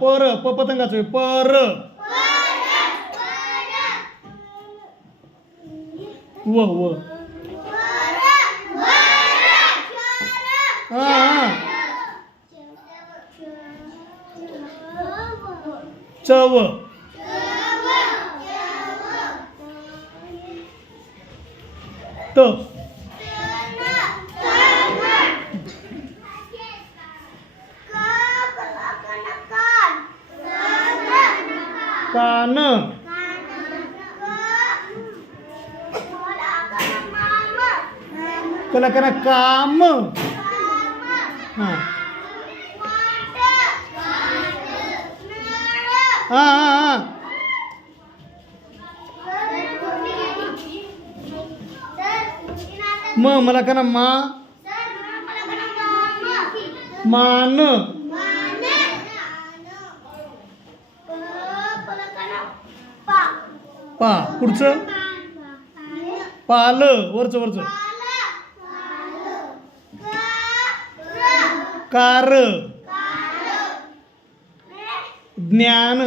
पर प पतंगाचं आहे. पर व व हा हा चव त कान कला करा काम हा हा हा हा म मला करा मा मान पा पुढचं पाल वरचं वरचं कार ज्ञान